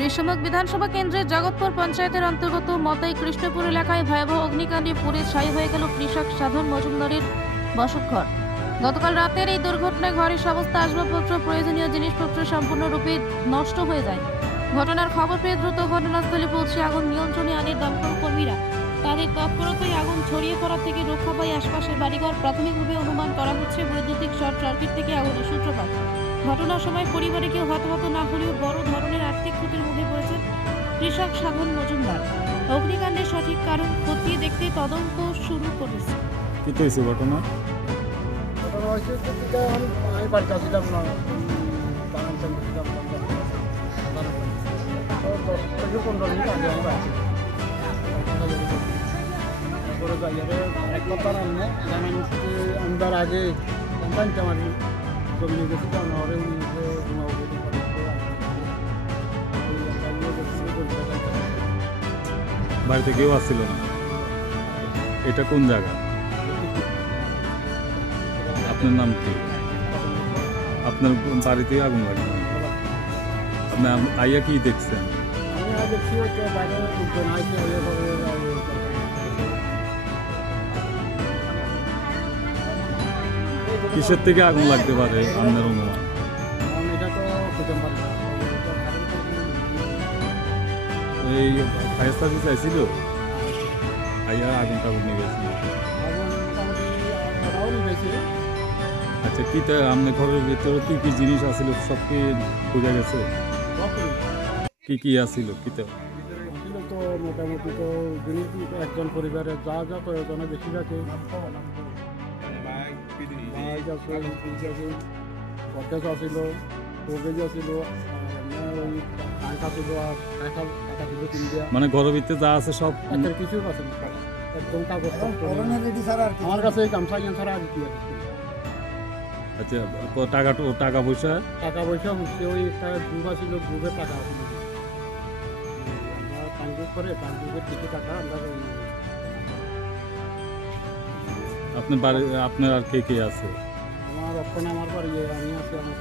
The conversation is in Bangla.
ঋষিমুখ বিধানসভা কেন্দ্রের জগৎপুর পঞ্চায়েতের অন্তর্গত মতাই কৃষ্ণপুর এলাকায় ভয়াবহ অগ্নিকাণ্ডে পুড়ে ছাই হয়ে গেল কৃষক সাধন মজুমদারের বসতঘর। গতকাল রাতের এই দুর্ঘটনায় ঘরের সমস্ত আসবাবপত্র, প্রয়োজনীয় জিনিসপত্র সম্পূর্ণরূপে নষ্ট হয়ে যায়। ঘটনার খবর পেয়ে দ্রুত ঘটনাস্থলে পৌঁছে আগুন নিয়ন্ত্রণে আনে দমকল কর্মীরা। তাদের তৎপরতায় আগুন ছড়িয়ে পড়া থেকে রক্ষা পায় আশপাশের বাড়িঘর। প্রাথমিকভাবে অনুমান করা হচ্ছে বৈদ্যুতিক শর্ট সার্কিট থেকে আগুনের সূত্রপাত। ঘটনার সময় পরিবারে কেউ হতাহত না হলেও বড় ধরনের আর্থিক ক্ষতির মুখে পড়েছেন কৃষক সাধন মজুমদার। অগ্নিকাণ্ডের সঠিক কারণ খতিয়ে দেখতে তদন্ত শুরু করেছে। কি হয়েছে ঘটনা? আমি বাড়িতে আসছিলাম না, বাগান ছিলাম 10 থেকে 15 মিনিট আগে আমি বাড়ি তারপরে যাইয়ারে এক কথা রান্না জানান আনবার আগে জানতে আমি জমি গেছি তো আমারে বাড়িতে কেউ আসছিল না? এটা কোন জায়গা? আপনার নাম কি? আপনার বাড়িতে আগুন লাগে? আপনি আইয়া কি দেখছেন? আমি দেখছি বাইরে আইসে কিসের থেকে আগুন লাগতে পারে আপনার অনুমান? এটা তো বুঝতে পারি না। এই ফায়ার সার্ভিস আইছিল, আইয়া আগুন টাগুন নিয়ে গেছিল। আচ্ছা, কি আপনার ঘরের ভিতরে কি কি জিনিস আছিল সব কি বোঝা গেছে? কি কি আছিল? তো মোটামুটি তো জিনিস একজন পরিবারের যা যা প্রয়োজনে বেশিরভাগ গটেজ আছিল, কোগেজ আছিল, ওই কাঁটা ছিল আর কাঁটা ছিল 3 দিয়া। মানে ঘরের ভিতরে যা আছে সব কিছু আছে না, একদম কাগজ আমার কাছে এই গামছা ছাড়া আর কি আছে। আচ্ছা, টাকা পয়সা হচ্ছে ওই একটা গ্রুপ আছিল, গ্রুপের টাকা আছিল। আমরা পাঙ্গুপ করে পাঙ্গুপের কিছু টাকা আমরা আপনার বাড়ি, আপনার আর কে কে আছে? আমার ওখানে আমার বাড়ি আমি আছি, আমার